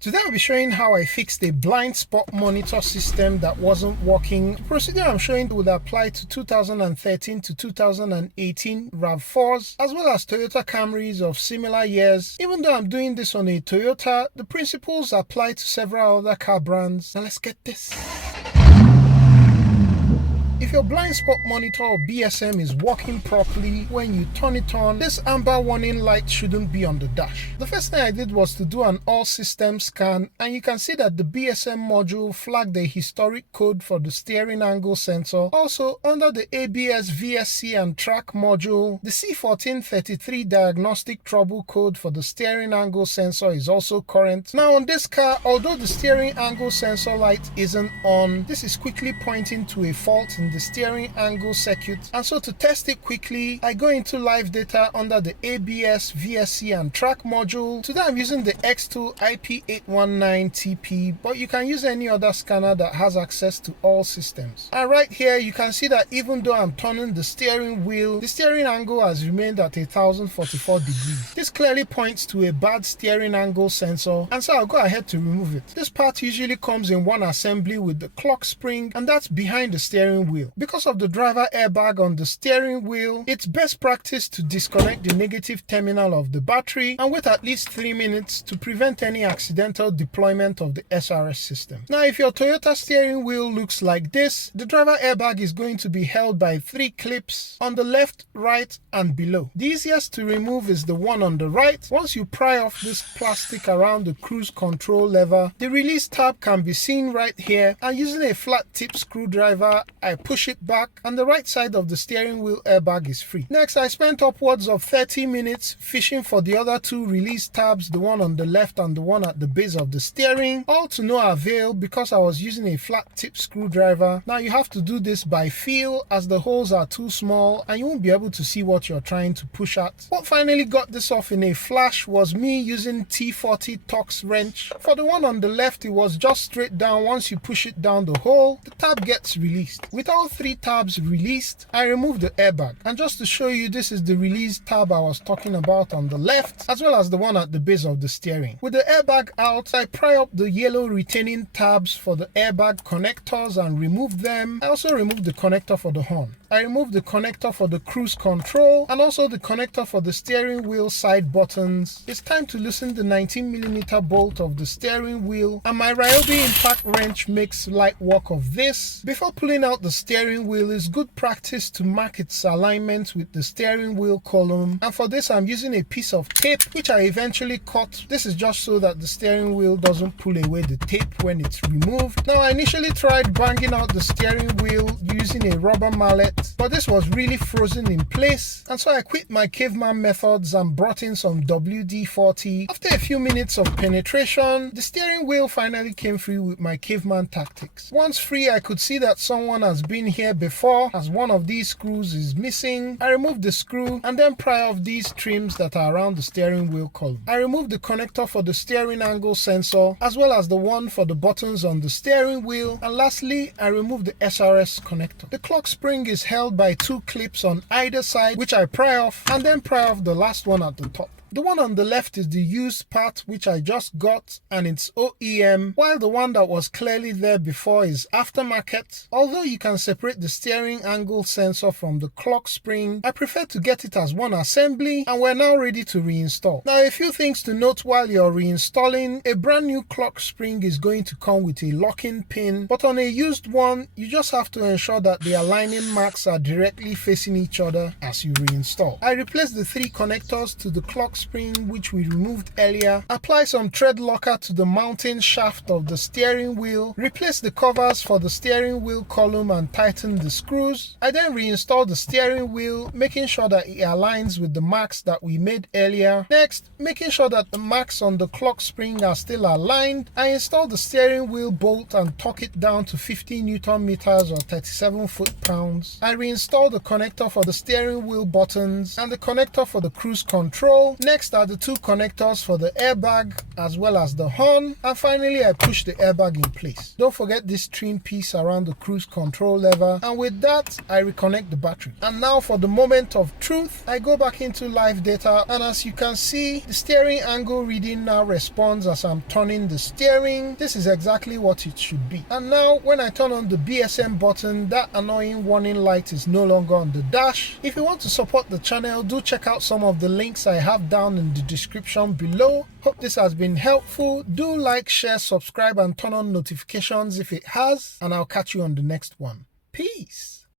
Today I'll be showing how I fixed a blind spot monitor system that wasn't working. The procedure I'm showing would apply to 2013 to 2018 Rav4s as well as Toyota Camrys of similar years. Even though I'm doing this on a Toyota, the principles apply to several other car brands. Now let's get this. If your blind spot monitor or BSM is working properly, when you turn it on, this amber warning light shouldn't be on the dash. The first thing I did was to do an all system scan, and you can see that the BSM module flagged a historic code for the steering angle sensor. Also, under the ABS, VSC and track module, the C1433 diagnostic trouble code for the steering angle sensor is also current. Now on this car, although the steering angle sensor light isn't on, this is quickly pointing to a fault in the steering angle circuit, and so to test it quickly, I go into live data under the ABS, VSC and track module. Today I'm using the X2 IP819TP, but you can use any other scanner that has access to all systems. And right here you can see that even though I'm turning the steering wheel, the steering angle has remained at 1044 degrees. This clearly points to a bad steering angle sensor, and so I'll go ahead to remove it. This part usually comes in one assembly with the clock spring, and that's behind the steering wheel. Because of the driver airbag on the steering wheel, it's best practice to disconnect the negative terminal of the battery and wait at least 3 minutes to prevent any accidental deployment of the SRS system. Now, if your Toyota steering wheel looks like this, the driver airbag is going to be held by 3 clips on the left, right, and below. The easiest to remove is the one on the right. Once you pry off this plastic around the cruise control lever, the release tab can be seen right here, and using a flat tip screwdriver, I push it back and the right side of the steering wheel airbag is free. Next, I spent upwards of 30 minutes fishing for the other 2 release tabs, the one on the left and the one at the base of the steering, all to no avail because I was using a flat tip screwdriver. Now you have to do this by feel as the holes are too small and you won't be able to see what you're trying to push at. What finally got this off in a flash was me using T40 Torx wrench. For the one on the left, it was just straight down. Once you push it down the hole, the tab gets released. With all 3 tabs released, I removed the airbag, and just to show you, this is the release tab I was talking about on the left as well as the one at the base of the steering. With the airbag out, I pry up the yellow retaining tabs for the airbag connectors and remove them. I also removed the connector for the horn. I removed the connector for the cruise control and also the connector for the steering wheel side buttons. It's time to loosen the 19mm bolt of the steering wheel, and my Ryobi impact wrench makes light work of this. Before pulling out the steering wheel, it's good practice to mark its alignment with the steering wheel column, and for this I'm using a piece of tape which I eventually cut. This is just so that the steering wheel doesn't pull away the tape when it's removed. Now, I initially tried banging out the steering wheel using a rubber mallet, but this was really frozen in place, and so I quit my caveman methods and brought in some WD-40. After a few minutes of penetration, the steering wheel finally came free with my caveman tactics. Once free, I could see that someone has been here before, as one of these screws is missing. I removed the screw and then pry off these trims that are around the steering wheel column. I removed the connector for the steering angle sensor as well as the one for the buttons on the steering wheel, and lastly I removed the SRS connector. The clock spring is held by 2 clips on either side, which I pry off and then pry off the last one at the top. The one on the left is the used part which I just got, and it's OEM, while the one that was clearly there before is aftermarket. Although you can separate the steering angle sensor from the clock spring, I prefer to get it as one assembly, and we're now ready to reinstall. Now, a few things to note while you're reinstalling. A brand new clock spring is going to come with a locking pin, but on a used one, you just have to ensure that the aligning marks are directly facing each other as you reinstall. I replaced the 3 connectors to the clock spring which we removed earlier, apply some thread locker to the mounting shaft of the steering wheel, replace the covers for the steering wheel column and tighten the screws. I then reinstall the steering wheel, making sure that it aligns with the marks that we made earlier. Next, making sure that the marks on the clock spring are still aligned, I install the steering wheel bolt and torque it down to 50 Newton meters or 37 foot-pounds. I reinstall the connector for the steering wheel buttons and the connector for the cruise control. Next are the two connectors for the airbag as well as the horn, and finally I push the airbag in place. Don't forget this trim piece around the cruise control lever, and with that I reconnect the battery. And now for the moment of truth, I go back into live data, and as you can see, the steering angle reading now responds as I'm turning the steering. This is exactly what it should be. And now when I turn on the BSM button, that annoying warning light is no longer on the dash. If you want to support the channel, do check out some of the links I have down in the description below. Hope this has been helpful. Do like, share, subscribe, and turn on notifications if it has, and I'll catch you on the next one. Peace.